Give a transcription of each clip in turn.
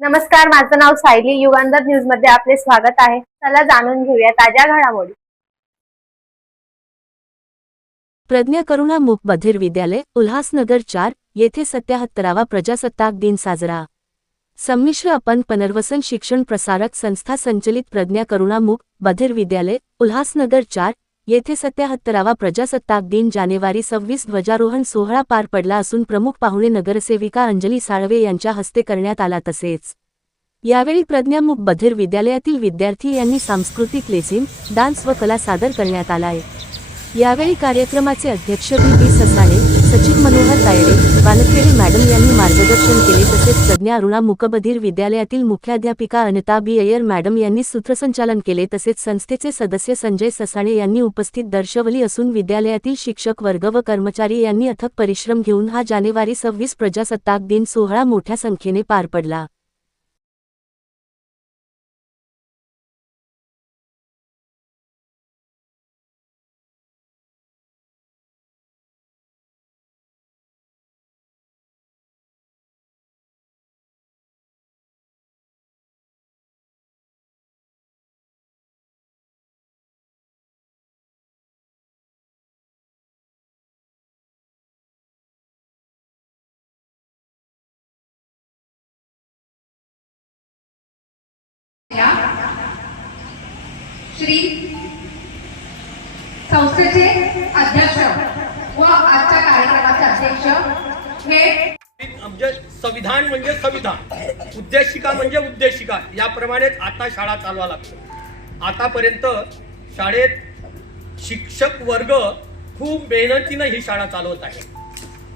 नमस्कार, माझं नाव सायली. युगांधर न्यूज मध्ये आपले स्वागत आहे. चला जाणून घेऊया ताज्या घडामोडी. प्रज्ञा करुणा मूक बधिर विद्यालय उल्हासनगर 4 येथे 77वा प्रजासत्ताक दिन साजरा. संमिश्र अपन पुनर्वसन शिक्षण प्रसारक संस्था संचलित प्रज्ञा करुणा मूक बधिर विद्यालय उल्हासनगर 4 येथे 77वा प्रजासत्ताक दिन जानेवारी 26 ध्वजारोहण सोहळा पार पडला असून प्रमुख पाहुणे नगरसेविका अंजली साळवे यांच्या हस्ते करण्यात आला. तसेच यावेळी प्रज्ञा मूक बधिर विद्यालयातील विद्यार्थी यांनी सांस्कृतिक लेझिम, डान्स व कला सादर करण्यात आला आहे. यावेळी कार्यक्रमाचे अध्यक्ष बी ससाणे, सचिव मनोहर तायडे, वानखेडे मॅडम यांनी मार्गदर्शन केले. तसेच प्रज्ञा अरुणा मूकबधिर विद्यालयातील मुख्याध्यापिका अनिता बी अय्यर मॅडम यांनी सूत्रसंचालन केले. तसेच संस्थेचे सदस्य संजय ससाणे यांनी उपस्थित दर्शवली असून विद्यालयातील शिक्षक वर्ग व कर्मचारी यांनी अथक परिश्रम घेऊन हा जानेवारी 26 प्रजासत्ताक दिन सोहळा मोठ्या संख्येने पार पडला. श्री संस्थेचे अध्यक्ष व आजच्या कार्यक्रमाचे अध्यक्ष हे म्हणजे संविधान म्हणजे संविधान, उद्देशिका म्हणजे उद्देशिका, याप्रमाणेच आता शाळा चालवा लागतो. आतापर्यंत शाळेत शिक्षक वर्ग खूप मेहनतीनं ही शाळा चालवत आहे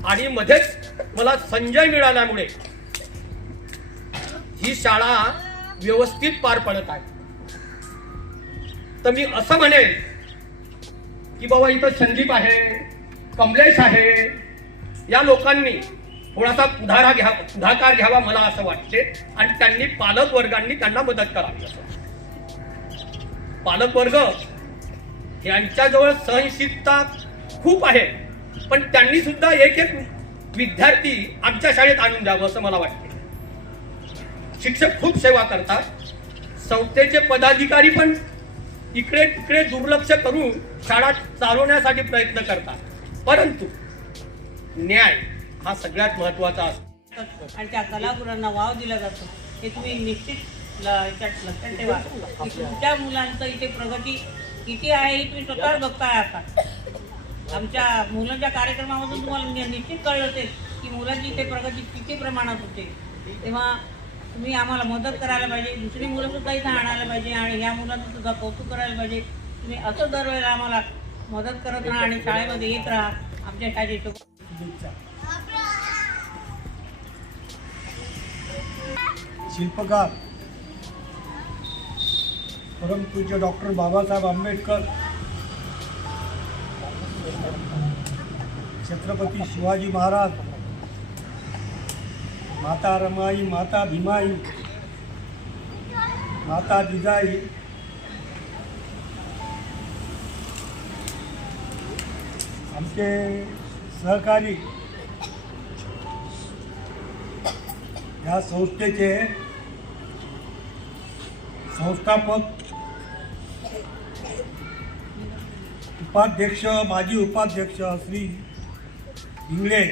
आणि मध्येच मला संजय मिळाल्यामुळे ही शाळा व्यवस्थित पार पडत आहे. तर मी असं म्हणेन की बाबा इथं संदीप आहे, कमलेश आहे, या लोकांनी थोडासा पुढाकार घ्यावा मला असं वाटते आणि त्यांनी पालक वर्गांनी त्यांना मदत करावी. पालक वर्ग यांच्याजवळ सहनशीलता खूप आहे, पण त्यांनी सुद्धा एक एक विद्यार्थी आमच्या शाळेत आणून द्यावं असं मला वाटते. शिक्षक खूप सेवा करतात, संस्थेचे पदाधिकारी पण इकडे तिकडे दुर्लक्ष करून शाळा चालवण्यासाठी प्रयत्न करतात, परंतु न्याय हा सगळ्यात महत्वाचा असतो आणि त्या कलागुणांना वाव दिला जातो. हे तुम्ही निश्चित लक्षात ठेवा की तुमच्या मुलांचं इथे प्रगती किती आहे हे तुम्ही स्वतः बघताय. आता आमच्या मुलांच्या कार्यक्रमामधून तुम्हाला निश्चित कळलं असेल की मुलांची इथे प्रगती किती प्रमाणात होते. तेव्हा तुम्ही आम्हाला मदत करायला पाहिजे, दुसरी मुलं सुद्धा इथं आणायला पाहिजे आणि ह्या मुलांचं सुद्धा कौतुक करायला पाहिजे. तुम्ही असं दरवेळेला आम्हाला मदत करत राहा आणि शाळेमध्ये येत राहा. आमच्या शाळेची शिल्पकार परमपूज्य डॉक्टर बाबासाहेब आंबेडकर, छत्रपती शिवाजी महाराज, माता रमाई, माता भीमाई, माता जिजाई, आमचे सहकारी या संस्थेचे संस्थापक, उपाध्यक्ष, माजी उपाध्यक्ष श्री इंगळे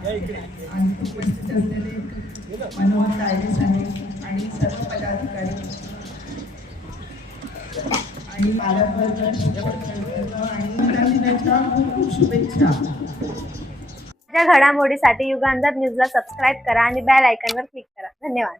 आणि उपस्थित असलेले मनोहर तायडे साहेब आणि सर्व पदाधिकारी आणि पालकवर्ग, शिक्षक आणि दिनाच्या खूप खूप शुभेच्छा. ताज्या घडामोडीसाठी युगांधर न्यूजला सबस्क्राईब करा आणि बेल आयकॉनवर क्लिक करा. धन्यवाद.